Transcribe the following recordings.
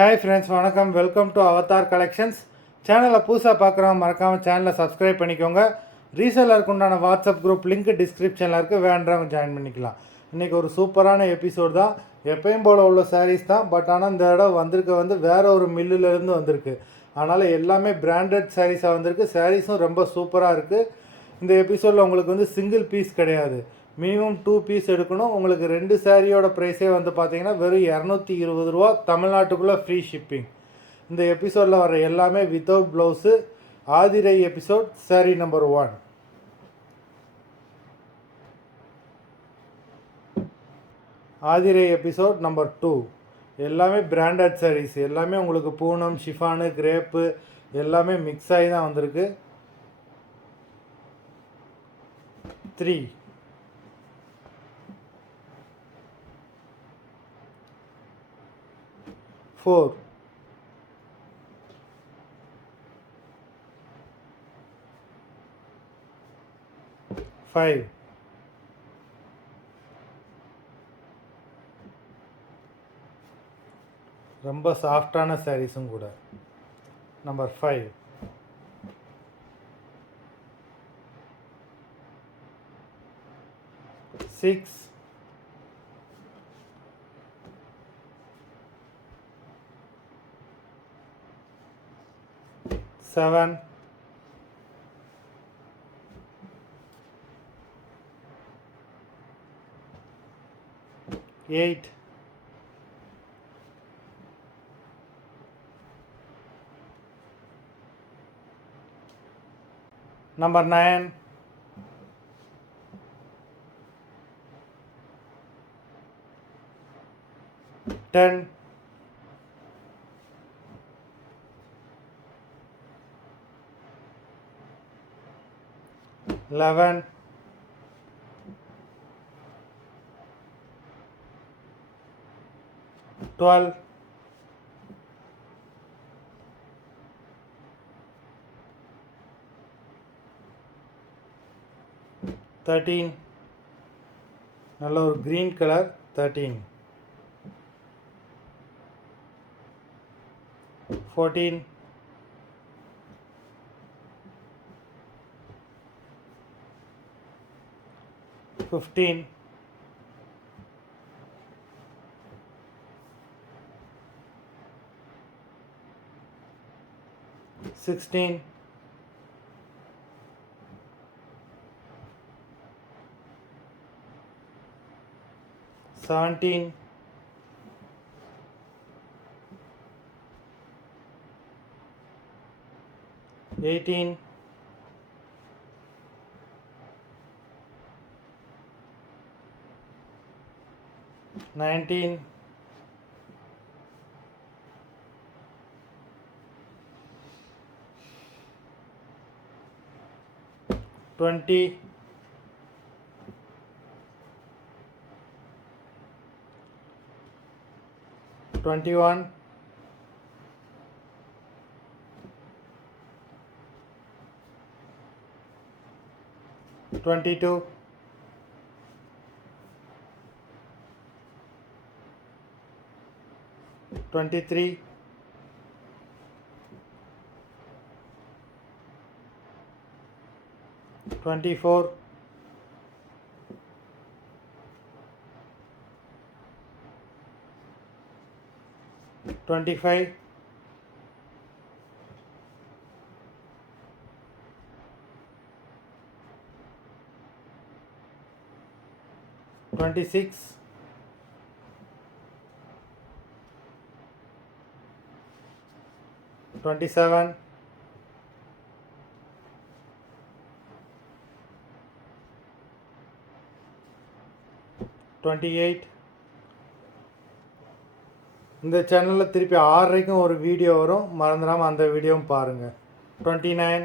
Hi friends, வணக்கம். Welcome to Avatar collections. சேனலை புதுசாக பார்க்குறவங்க மறக்காமல் சேனலை சப்ஸ்கிரைப் பண்ணிக்கோங்க. ரீசேலருக்கு உண்டான வாட்ஸ்அப் குரூப் லிங்க் டிஸ்கிரிப்ஷனில் இருக்குது, வேண்டவங்க ஜாயின் பண்ணிக்கலாம். இன்றைக்கி ஒரு சூப்பரான எபிசோட் தான். எப்பயும் போல் உள்ள சாரீஸ் தான், பட் ஆனால் இந்த இடம் வந்திருக்க வேறு ஒரு மில்லுலேருந்து வந்திருக்கு. அதனால் எல்லாமே பிராண்டட் சாரீஸாக வந்திருக்கு. சாரீஸும் ரொம்ப சூப்பராக இருக்குது. இந்த எபிசோடில் உங்களுக்கு சிங்கிள் பீஸ் கிடையாது, மினிமம் 2 பீஸ் எடுக்கணும். உங்களுக்கு 2 சாரியோட ப்ரைஸே பார்த்தீங்கன்னா வெறும் 220 ரூபா, தமிழ்நாட்டுக்குள்ளே ஃப்ரீ ஷிப்பிங். இந்த எபிசோடில் வர எல்லாமே without blouse. Aadhirai episode sorry number 1. Aadhirai episode number 2 எல்லாமே பிராண்டட் சாரீஸ். எல்லாமே உங்களுக்கு பூனம், ஷிஃபானு, கிரேப்பு எல்லாமே மிக்ஸ் ஆகி தான் வந்திருக்கு. 3 4 5 ரொம்ப சாஃப்டான சாரீஸும் கூட. நம்பர் 5 6 7 8 number 9 10 11 12 13 நல்ல ஒரு க்ரீன் கலர் 13 14 15 16 17 18 19 20 21 22 23 24 25 26 27 28 இந்த சேனலில் திருப்பி 6:30 ஒரு வீடியோ வரும், மறந்துடாமல் அந்த வீடியோவும் பாருங்கள். 29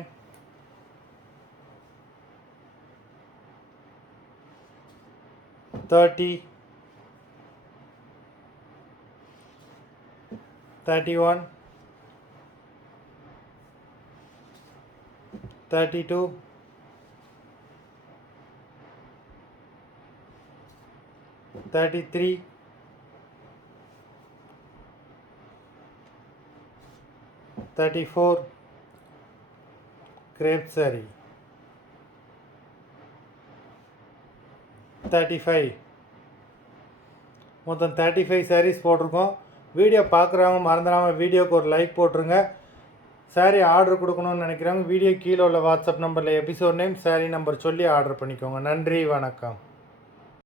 30 31 32 33 34 crepe saree, 35 மொத்தம் 35 sarees போட்டிருக்கோம். வீடியோ பார்க்குறவங்க மறந்துடாமல் வீடியோக்கு ஒரு லைக் போட்டுருங்க. சாரீ ஆர்டர் கொடுக்கணும்னு நினைக்கிறவங்க வீடியோ கீழே உள்ள வாட்ஸ்அப் நம்பரில் எபிசோட் நேம் சாரீ நம்பர் சொல்லி ஆர்டர் பண்ணிக்கோங்க. நன்றி, வணக்கம்.